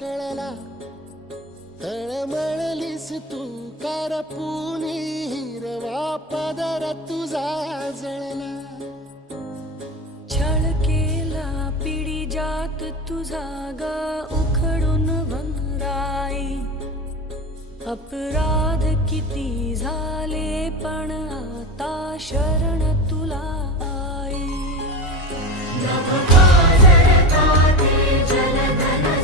कळला, तळमळलीस तू करपुनी, हिरवा पदर तुझा जळला. छळ केला पिढी जात तुझा ग उखडून वनराई. अपराध किती झाले पण आता शरण तुला आई. नभ पाजळता ते जलधन